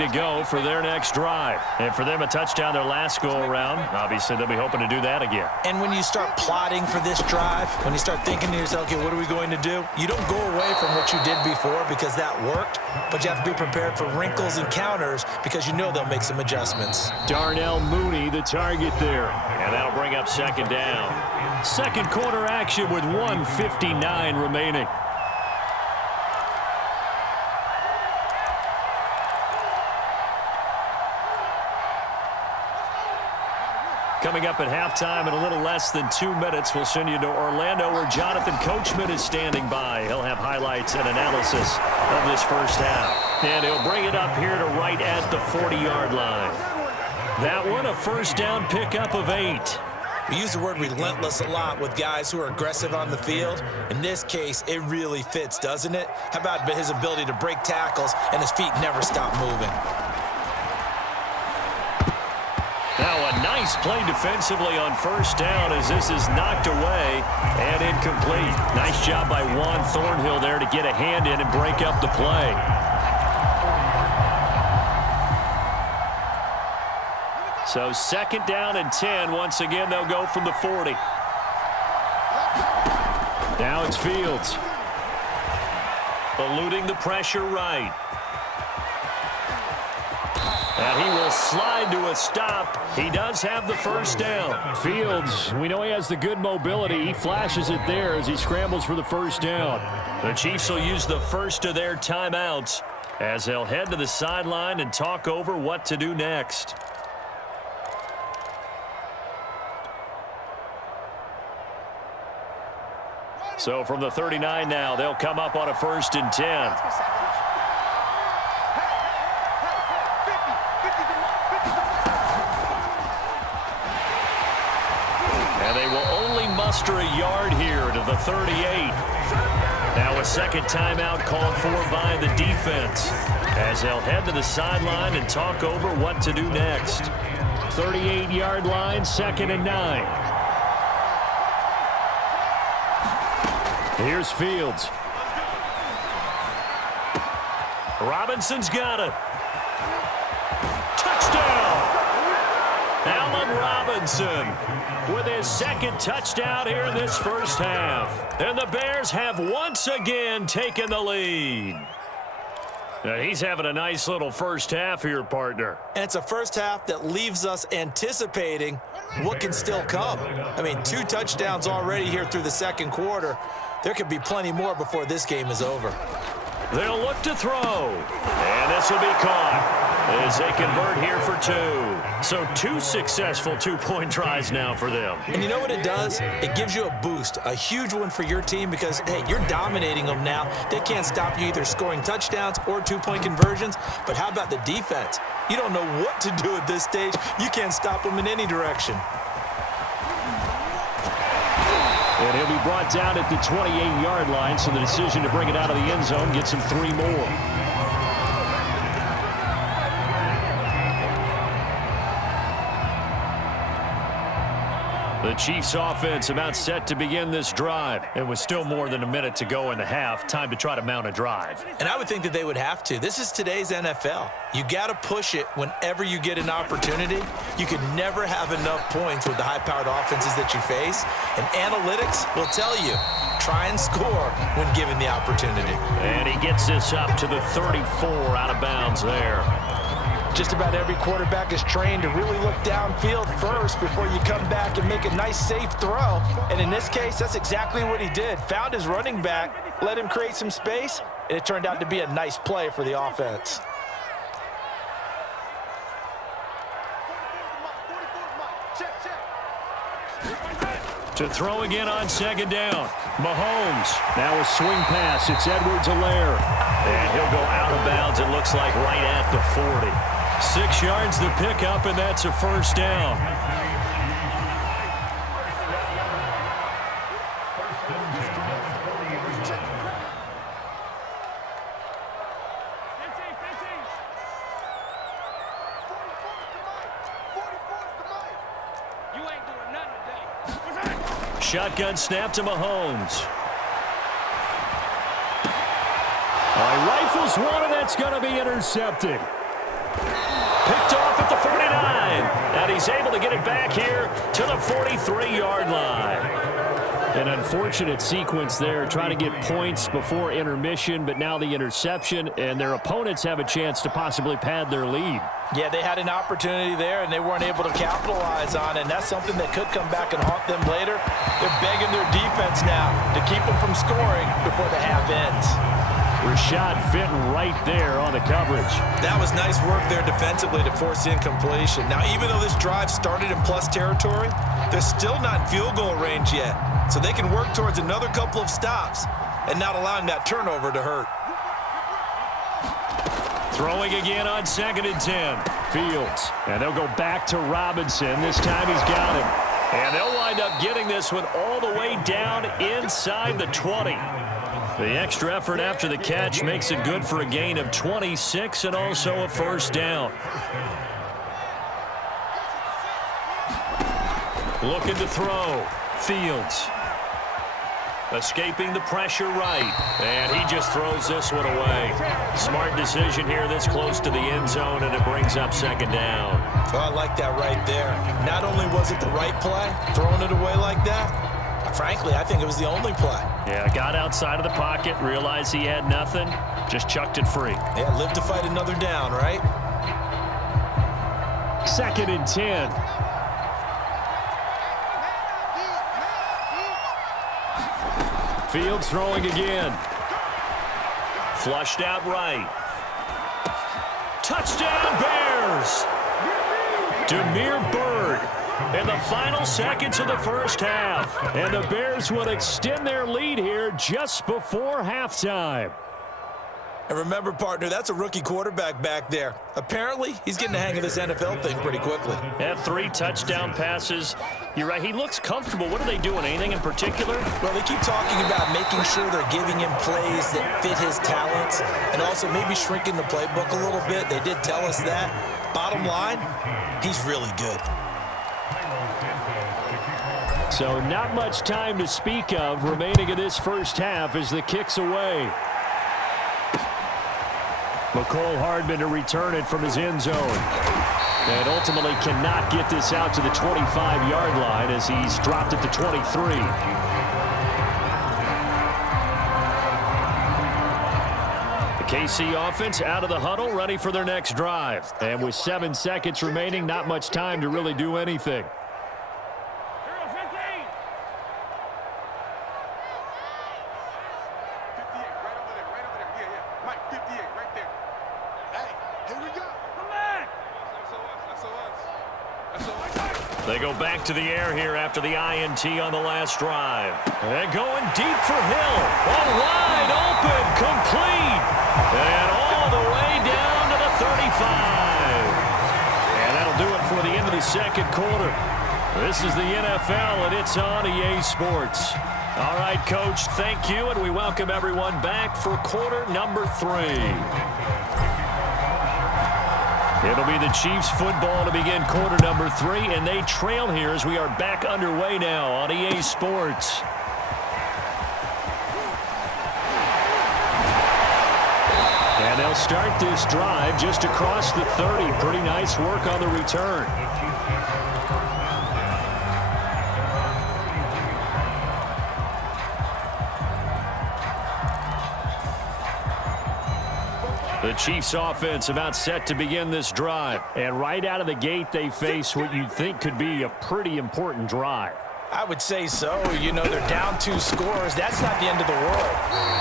to go for their next drive. And for them, a touchdown their last go-around. Obviously, they'll be hoping to do that again. And when you start plotting for this drive, when you start thinking to yourself, okay, what are we going to do? You don't go away from what you did before because that worked, but you have to be prepared for wrinkles and counters because you know they'll make some adjustments. Darnell Mooney, the target there. And that'll bring up second down. Second quarter action with 1:59 remaining. Coming up at halftime in a little less than 2 minutes, we'll send you to Orlando where Jonathan Coachman is standing by. He'll have highlights and analysis of this first half. And he'll bring it up here to right at the 40-yard line. That one, a first down pickup of 8. We use the word relentless a lot with guys who are aggressive on the field. In this case, it really fits, doesn't it? How about his ability to break tackles and his feet never stop moving? Now a nice play defensively on first down as this is knocked away and incomplete. Nice job by Juan Thornhill there to get a hand in and break up the play. So second down and 10. Once again, they'll go from the 40. Now it's Fields. Eluding the pressure right. And he will slide to a stop. He does have the first down. Fields, we know he has the good mobility. He flashes it there as he scrambles for the first down. The Chiefs will use the first of their timeouts as they'll head to the sideline and talk over what to do next. So from the 39 now, they'll come up on a first and 10. And they will only muster a yard here to the 38. Now a second timeout called for by the defense as they'll head to the sideline and talk over what to do next. 38-yard line, second and 9. Here's Fields. Robinson's got it. Touchdown! Allen Robinson with his second touchdown here in this first half. And the Bears have once again taken the lead. Now he's having a nice little first half here, partner. And it's a first half that leaves us anticipating what can still come. I mean, 2 touchdowns already here through the second quarter. There could be plenty more before this game is over. They'll look to throw. And this will be caught as they convert here for 2. So 2 successful two-point tries now for them. And you know what it does? It gives you a boost, a huge one for your team because, hey, you're dominating them now. They can't stop you either scoring touchdowns or two-point conversions. But how about the defense? You don't know what to do at this stage. You can't stop them in any direction. And he'll be brought down at the 28-yard line, so the decision to bring it out of the end zone gets him 3 more. The Chiefs offense about set to begin this drive. And with still more than a minute to go in the half, time to try to mount a drive. And I would think that they would have to. This is today's NFL. You got to push it whenever you get an opportunity. You could never have enough points with the high-powered offenses that you face. And analytics will tell you, try and score when given the opportunity. And he gets this up to the 34 out of bounds there. Just about every quarterback is trained to really look downfield first before you come back and make a nice, safe throw. And in this case, that's exactly what he did. Found his running back, let him create some space, and it turned out to be a nice play for the offense. To throw again on second down. Mahomes. Now a swing pass. It's Edwards-Helaire. And he'll go out of bounds, it looks like, right at the 40. 6 yards the pickup, and that's a first down. Shotgun snap to Mahomes. He rifles one, and that's going to be intercepted. Picked off at the 49. And he's able to get it back here to the 43-yard line. An unfortunate sequence there, trying to get points before intermission, but now the interception, and their opponents have a chance to possibly pad their lead. Yeah, they had an opportunity there, and they weren't able to capitalize on it, and that's something that could come back and haunt them later. They're begging their defense now to keep them from scoring before the half ends. Rashad fitting right there on the coverage. That was nice work there defensively to force incompletion. Now, even though this drive started in plus territory, they're still not in field goal range yet. So they can work towards another couple of stops and not allowing that turnover to hurt. Throwing again on 2nd and 10. Fields. And they'll go back to Robinson. This time he's got him. And they'll wind up getting this one all the way down inside the 20. The extra effort after the catch makes it good for a gain of 26 and also a first down. Looking to throw. Fields. Escaping the pressure right. And he just throws this one away. Smart decision here this close to the end zone, and it brings up 2nd down. Well, I like that right there. Not only was it the right play, throwing it away like that, frankly, I think it was the only play. Yeah, got outside of the pocket, realized he had nothing, just chucked it free. Yeah, live to fight another down, right? 2nd and 10. Fields throwing again. Flushed out right. Touchdown Bears! Demir Bird in the final seconds of the first half. And the Bears would extend their lead here just before halftime. And remember, partner, that's a rookie quarterback back there. Apparently, he's getting the hang of this NFL thing pretty quickly. Had 3 touchdown passes. You're right, he looks comfortable. What are they doing? Anything in particular? Well, they keep talking about making sure they're giving him plays that fit his talents and also maybe shrinking the playbook a little bit. They did tell us that. Bottom line, he's really good. So not much time to speak of remaining in this first half as the kick's away. McCole Hardman to return it from his end zone. And ultimately cannot get this out to the 25-yard line as he's dropped at the 23. The KC offense out of the huddle, ready for their next drive. And with 7 seconds remaining, not much time to really do anything. They go back to the air here after the INT on the last drive. And going deep for Hill. Oh, wide open, complete. And all the way down to the 35. And that'll do it for the end of the second quarter. This is the NFL, and it's on EA Sports. All right, Coach, thank you, and we welcome everyone back for quarter number 3. It'll be the Chiefs football to begin quarter number 3, and they trail here as we are back underway now on EA Sports. And they'll start this drive just across the 30. Pretty nice work on the return. The Chiefs offense about set to begin this drive. And right out of the gate, they face what you'd think could be a pretty important drive. I would say so. You know, they're down 2 scores. That's not the end of the world.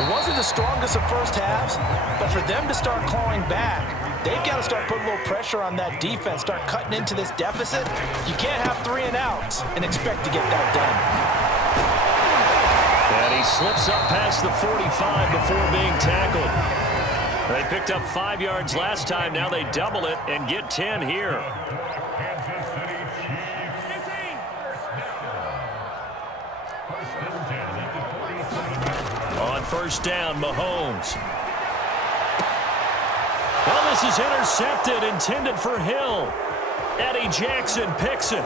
It wasn't the strongest of first halves, but for them to start clawing back, they've got to start putting a little pressure on that defense, start cutting into this deficit. You can't have 3 and outs and expect to get that done. And he slips up past the 45 before being tackled. They picked up 5 yards last time. Now they double it and get 10 here. On first down, Mahomes. Well, this is intercepted, intended for Hill. Eddie Jackson picks it.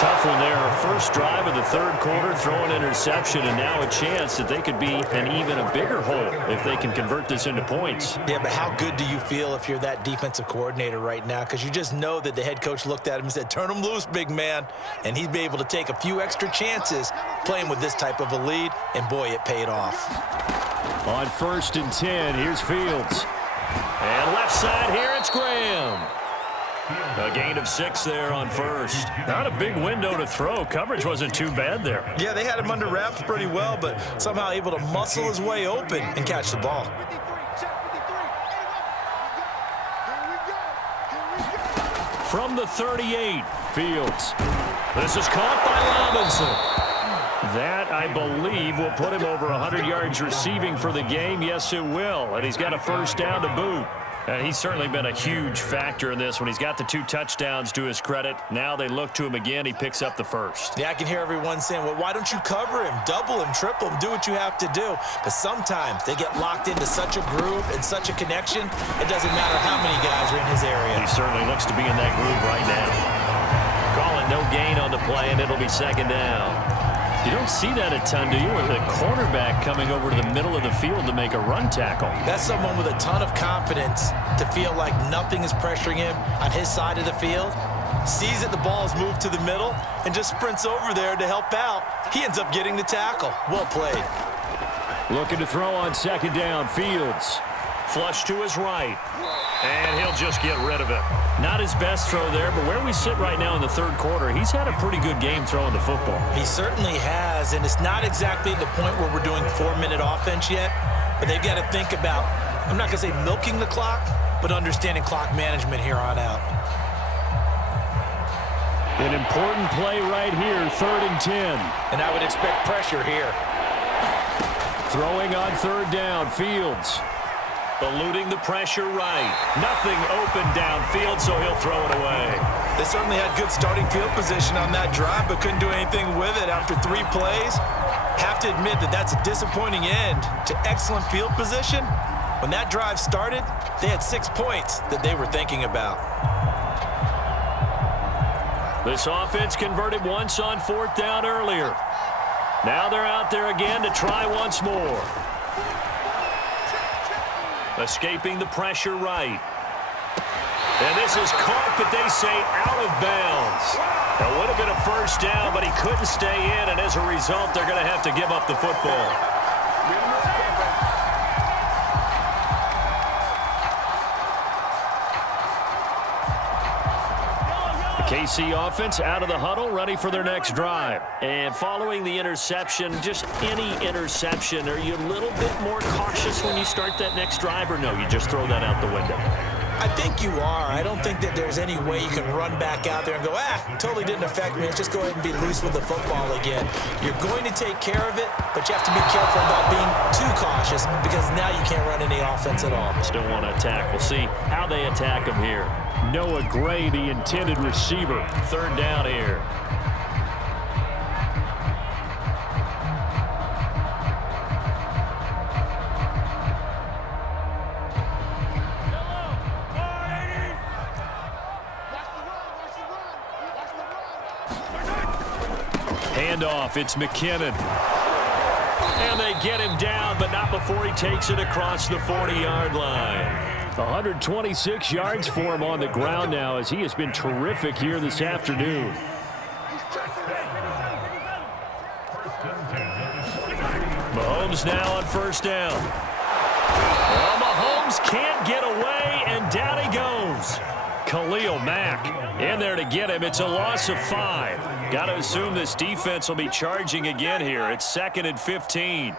Tough one there. First drive of the third quarter, throw an interception, and now a chance that they could be an even a bigger hole if they can convert this into points. Yeah, but how good do you feel if you're that defensive coordinator right now? Because you just know that the head coach looked at him and said, turn him loose, big man. And he'd be able to take a few extra chances playing with this type of a lead, and boy, it paid off. On 1st and 10, here's Fields. And left side here, it's Graham. A gain of 6 there on first. Not a big window to throw. Coverage wasn't too bad there. Yeah, they had him under wraps pretty well, but somehow able to muscle his way open and catch the ball. From the 38, Fields. This is caught by Robinson. That, I believe, will put him over 100 yards receiving for the game. Yes, it will. And he's got a first down to boot. And he's certainly been a huge factor in this when he's got the 2 touchdowns to his credit. Now they look to him again. He picks up the first. Yeah, I can hear everyone saying, well, why don't you cover him, double him, triple him, do what you have to do. But sometimes they get locked into such a groove and such a connection, it doesn't matter how many guys are in his area. He certainly looks to be in that groove right now. Call it no gain on the play, and it'll be second down. You don't see that a ton, do you? With a cornerback coming over to the middle of the field to make a run tackle. That's someone with a ton of confidence to feel like nothing is pressuring him on his side of the field. Sees that the ball is moved to the middle and just sprints over there to help out. He ends up getting the tackle. Well played. Looking to throw on second down. Fields. Flush to his right. And he'll just get rid of it. Not his best throw there, but where we sit right now in the third quarter, he's had a pretty good game throwing the football. He certainly has, and it's not exactly the point where we're doing 4-minute offense yet, but they've got to think about, I'm not going to say milking the clock, but understanding clock management here on out. An important play right here, 3rd and 10. And I would expect pressure here. Throwing on 3rd down, Fields. Eluding the pressure right. Nothing open downfield, so he'll throw it away. They certainly had good starting field position on that drive, but couldn't do anything with it after 3 plays. Have to admit that that's a disappointing end to excellent field position. When that drive started, they had 6 points that they were thinking about. This offense converted once on 4th down earlier. Now they're out there again to try once more. Escaping the pressure right. And this is caught, but they say out of bounds. It would have been a first down, but he couldn't stay in, and as a result, they're going to have to give up the football. KC offense out of the huddle, ready for their next drive. And following the interception, just any interception, are you a little bit more cautious when you start that next drive, or no, you just throw that out the window? I think you are. I don't think that there's any way you can run back out there and go, totally didn't affect me. Let's just go ahead and be loose with the football again. You're going to take care of it, but you have to be careful about being too cautious because now you can't run any offense at all. Still want to attack. We'll see how they attack him here. Noah Gray, the intended receiver. 3rd down here. Handoff, it's McKinnon. And they get him down, but not before he takes it across the 40-yard line. 126 yards for him on the ground now as he has been terrific here this afternoon. Mahomes now on 1st down. Well, Mahomes can't get away, and down he goes. Khalil Mack in there to get him. It's a loss of 5. Got to assume this defense will be charging again here. It's 2nd and 15.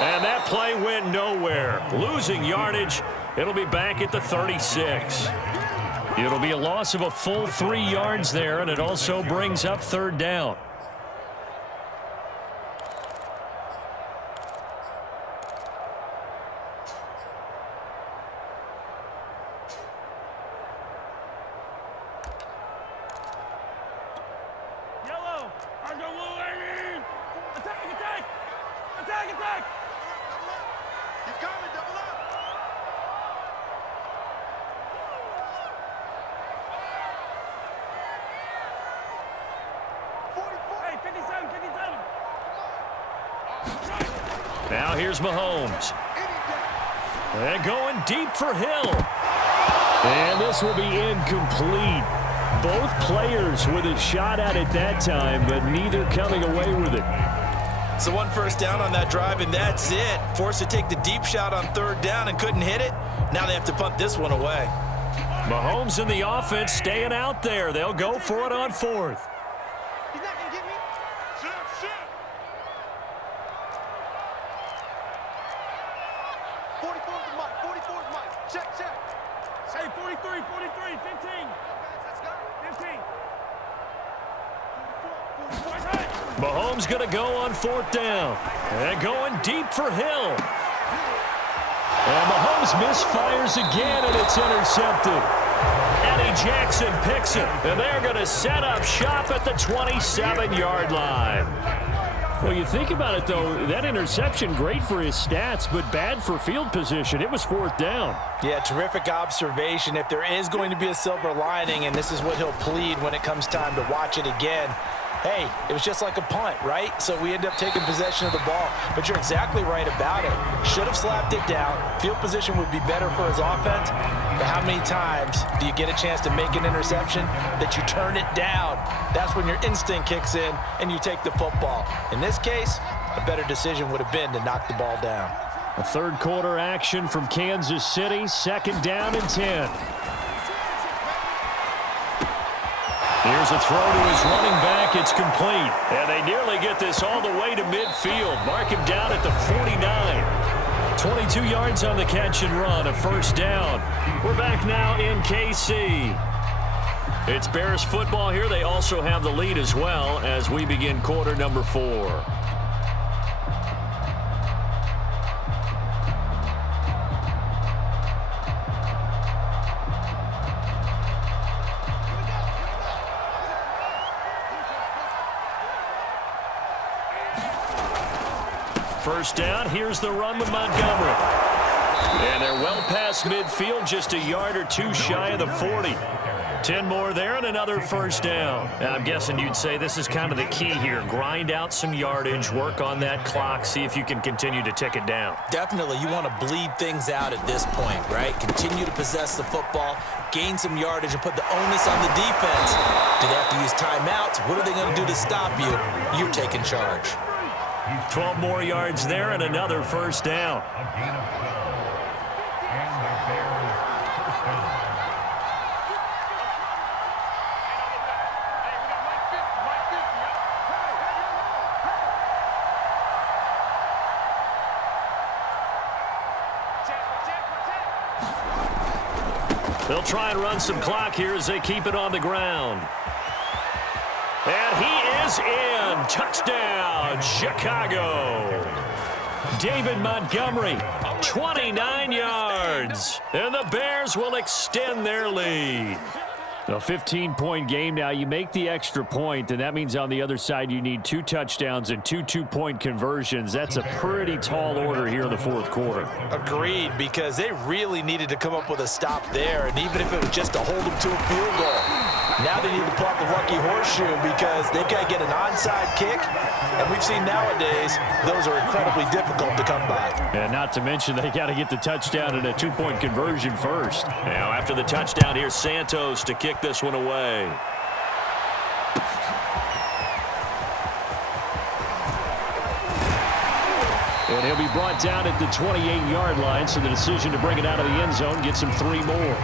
And that play went nowhere. Losing yardage. It'll be back at the 36. It'll be a loss of a full 3 yards there, and it also brings up 3rd down. Attack! Attack! Attack! Attack! Now here's Mahomes. And going deep for Hill. And this will be incomplete. Both players with a shot at it that time, but neither coming away with it. So one first down on that drive, and that's it. Forced to take the deep shot on third down and couldn't hit it. Now they have to punt this one away. Mahomes and the offense staying out there. They'll go for it on fourth. He's not going to get me. Shit. 44's the mic. 44's mic. Check. Say 43, 15. Let's go. 15. Mahomes going to go on fourth down. And going deep for Hill. And Mahomes misfires again, and it's intercepted. Eddie Jackson picks it, and they're going to set up shop at the 27-yard line. Well, you think about it, though, that interception, great for his stats, but bad for field position. It was fourth down. Yeah, terrific observation. If there is going to be a silver lining, and this is what he'll plead when it comes time to watch it again, hey, it was just like a punt, right? So we end up taking possession of the ball. But you're exactly right about it. Should have slapped it down. Field position would be better for his offense. But how many times do you get a chance to make an interception that you turn it down? That's when your instinct kicks in and you take the football. In this case, a better decision would have been to knock the ball down. A third quarter action from Kansas City. Second down and 10. Here's a throw to his running back. It's complete. And they nearly get this all the way to midfield. Mark him down at the 49. 22 yards on the catch and run. A first down. We're back now in KC. It's Bears football here. They also have the lead as well as we begin quarter number 4. First down, here's the run with Montgomery. And they're well past midfield, just a yard or two shy of the 40. 10 more there and another first down. And I'm guessing you'd say this is kind of the key here. Grind out some yardage, work on that clock, see if you can continue to tick it down. Definitely, you want to bleed things out at this point, right? Continue to possess the football, gain some yardage, and put the onus on the defense. Do they have to use timeouts? What are they going to do to stop you? You're taking charge. 12 more yards there and another first down. They'll try and run some clock here as they keep it on the ground. And he is in. Touchdown, Chicago. David Montgomery, 29 yards. And the Bears will extend their lead. A 15-point game now. You make the extra point, and that means on the other side you need 2 touchdowns and 2 two-point conversions. That's a pretty tall order here in the fourth quarter. Agreed, because they really needed to come up with a stop there, and even if it was just to hold them to a field goal. Now they need to pull out the lucky horseshoe because they've got to get an onside kick, and we've seen nowadays those are incredibly difficult to come by. And not to mention they got to get the touchdown and a 2-point conversion first. Now after the touchdown, here's Santos to kick this one away. And he'll be brought down at the 28-yard line, so the decision to bring it out of the end zone gets him 3 more.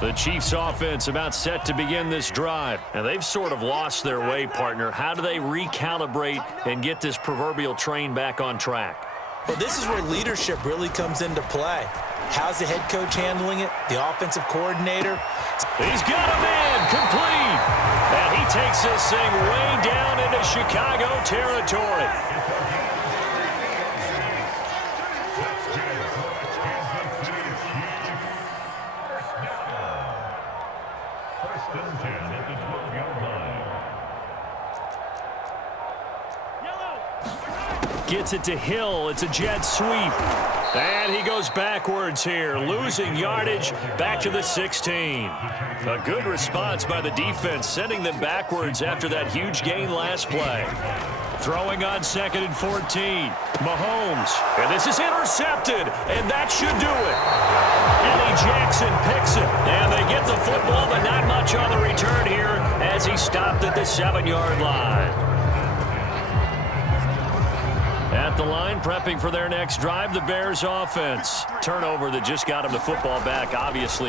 The Chiefs offense about set to begin this drive. And they've sort of lost their way, partner. How do they recalibrate and get this proverbial train back on track? Well, this is where leadership really comes into play. How's the head coach handling it? The offensive coordinator? He's got a man complete. And he takes this thing way down into Chicago territory. Gets it to Hill. It's a jet sweep. And he goes backwards here, losing yardage back to the 16. A good response by the defense, sending them backwards after that huge gain last play. Throwing on 2nd and 14. Mahomes. And this is intercepted. And that should do it. Eddie Jackson picks it. And they get the football, but not much on the return here as he stopped at the 7-yard line. At the line, prepping for their next drive, the Bears offense. Turnover that just got him the football back, obviously.